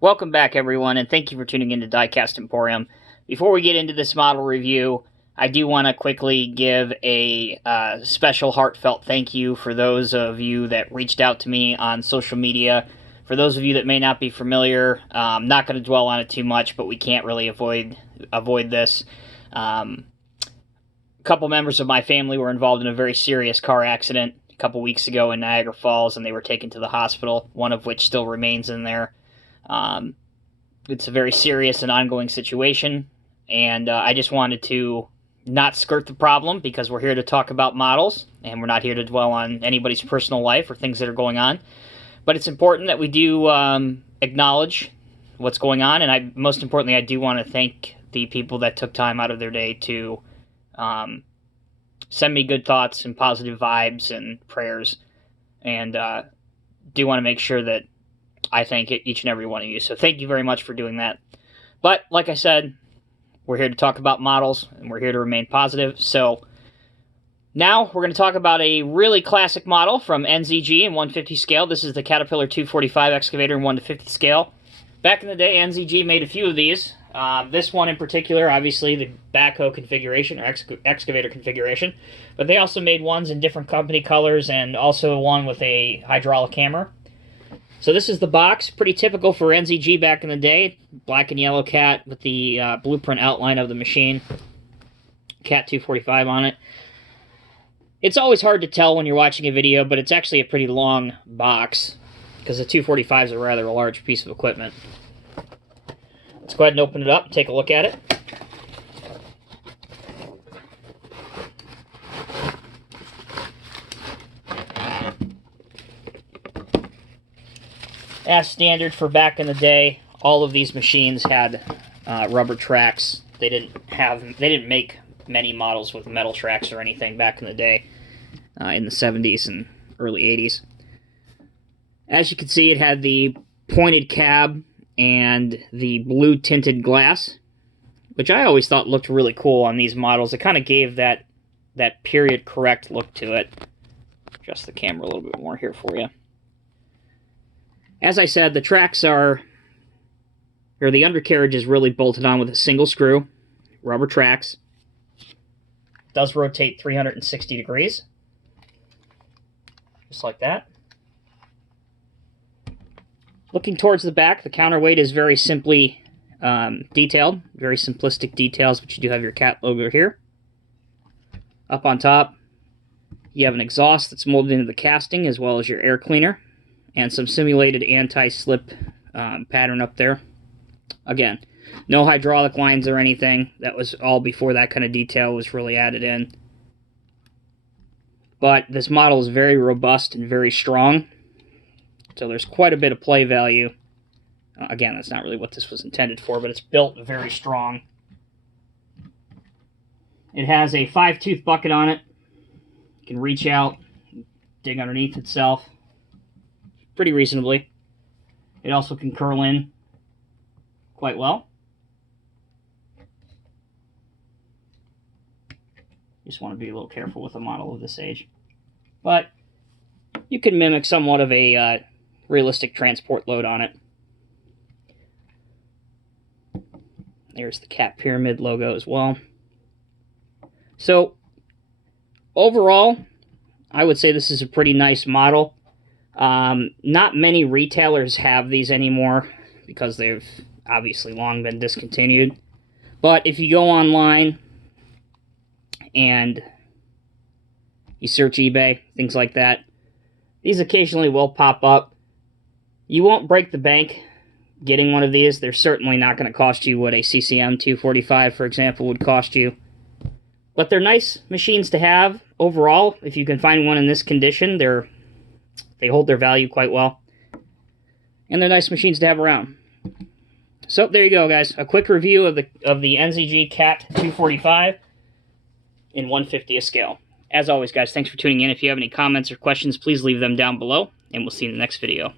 Welcome back, everyone, and thank you for tuning in to Diecast Emporium. Before we get into this model review, I do want to quickly give a special heartfelt thank you for those of you that reached out to me on social media. For those of you that may not be familiar, I'm not going to dwell on it too much, but we can't really avoid this. A couple members of my family were involved in a very serious car accident a couple weeks ago in Niagara Falls, and they were taken to the hospital, one of which still remains in there. It's a very serious and ongoing situation, and I just wanted to not skirt the problem because we're here to talk about models, and we're not here to dwell on anybody's personal life or things that are going on. But it's important that we do acknowledge what's going on, and most importantly, I do want to thank the people that took time out of their day to send me good thoughts and positive vibes and prayers, and do want to make sure that I thank each and every one of you. So thank you very much for doing that. But like I said, we're here to talk about models, and we're here to remain positive. So now we're going to talk about a really classic model from NZG in 150 scale. This is the Caterpillar 245 excavator in 1:50 scale. Back in the day, NZG made a few of these. This one in particular, obviously the backhoe configuration, or excavator configuration. But they also made ones in different company colors, and also one with a hydraulic hammer. So this is the box, pretty typical for NZG back in the day. Black and yellow cat with the blueprint outline of the machine. Cat 245 on it. It's always hard to tell when you're watching a video, but it's actually a pretty long box, because the 245 is a rather large piece of equipment. Let's go ahead and open it up and take a look at it. As standard for back in the day, all of these machines had rubber tracks. They didn't make many models with metal tracks or anything back in the day, in the 70s and early 80s. As you can see, it had the pointed cab and the blue tinted glass, which I always thought looked really cool on these models. It kind of gave that period correct look to it. Adjust the camera a little bit more here for you. As I said, the tracks the undercarriage is really bolted on with a single screw, rubber tracks. It does rotate 360 degrees, just like that. Looking towards the back, the counterweight is very simply detailed, very simplistic details, but you do have your cat logo here. Up on top, you have an exhaust that's molded into the casting, as well as your air cleaner, and some simulated anti-slip pattern up there. Again, no hydraulic lines or anything. That was all before that kind of detail was really added in. But this model is very robust and very strong, so there's quite a bit of play value. Again, that's not really what this was intended for, but it's built very strong. It has a 5-tooth bucket on it. You can reach out, dig underneath itself pretty reasonably. It also can curl in quite well. Just want to be a little careful with a model of this age. But you can mimic somewhat of a realistic transport load on it. There's the cat pyramid logo as well. So overall, I would say this is a pretty nice model. Not many retailers have these anymore because they've obviously long been discontinued. But if you go online and you search eBay, things like that, these occasionally will pop up. You won't break the bank getting one of these. They're certainly not going to cost you what a CCM 245, for example, would cost you. But they're nice machines to have overall. If you can find one in this condition, they hold their value quite well. And they're nice machines to have around. So there you go, guys. A quick review of the NZG Cat 245 in 1/50th scale. As always, guys, thanks for tuning in. If you have any comments or questions, please leave them down below, and we'll see you in the next video.